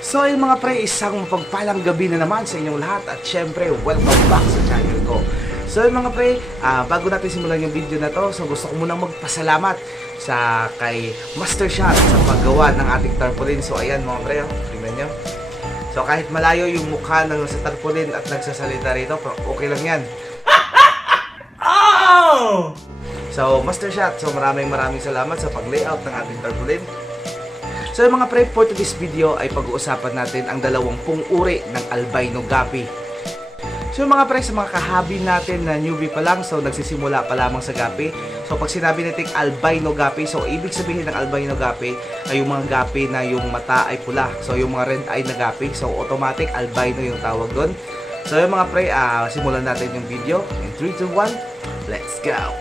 So yung mga pre, isang mapagpalang gabi na naman sa inyong lahat at syempre, welcome back sa channel ko. So yung mga pre, bago natin simulan yung video na to, so gusto ko munang magpasalamat sa kay Master Shot sa paggawa ng ating tarpaulin. So ayan mga pre, tingnan nyo. So kahit malayo yung mukha ng sa tarpaulin at nagsasalita rito, pero okay lang yan. Oh! So Master Shot, so maraming salamat sa pag-layout ng ating tarpaulin. So yung mga pre, for today's video ay pag-uusapan natin ang 20 uri ng albino guppy. So yung mga pre, sa mga kahabi natin na newbie pa lang, so nagsisimula pa lamang sa guppy. So pag sinabi natin albino guppy, so ibig sabihin ng albino guppy ay yung mga guppy na yung mata ay pula. So yung mga red eye na guppy, so automatic albino yung tawag doon. So yung mga pre, simulan natin yung video. In 3, 2, 1, let's go!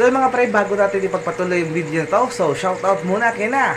So yung mga pre, bago natin ipagpatuloy yung video na to, so shoutout muna kay na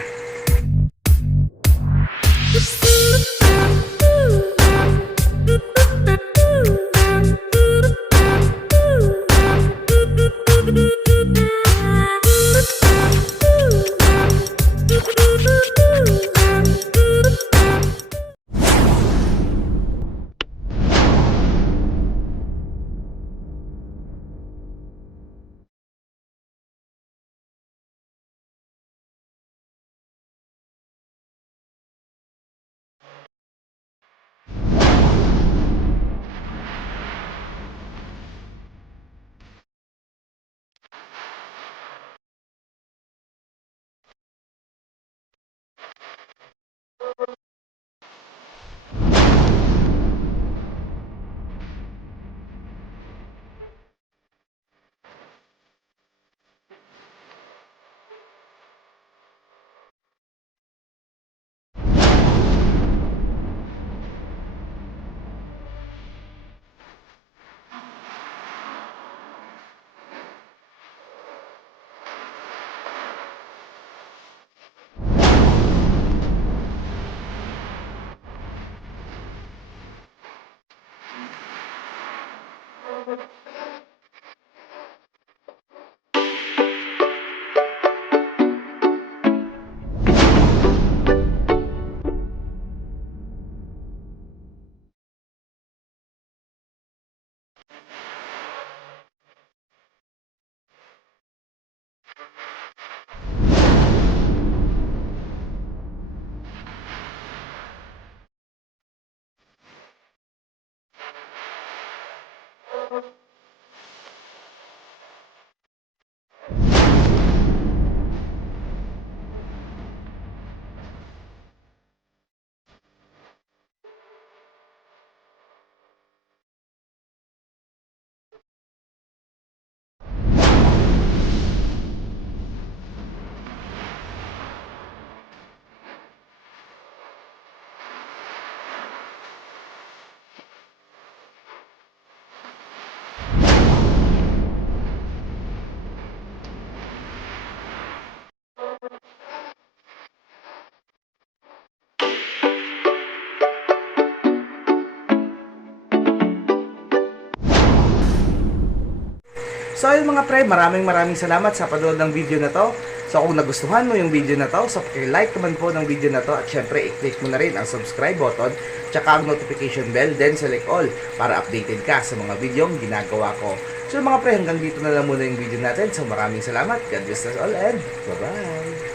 So ayun mga pre, maraming salamat sa panood ng video na to. So kung nagustuhan mo yung video na to, so like naman po ng video na to at syempre i-click mo na rin ang subscribe button tsaka ang notification bell, then select all para updated ka sa mga videong ginagawa ko. So mga pre, hanggang dito na lang muna yung video natin. So maraming salamat. God bless us all and bye-bye!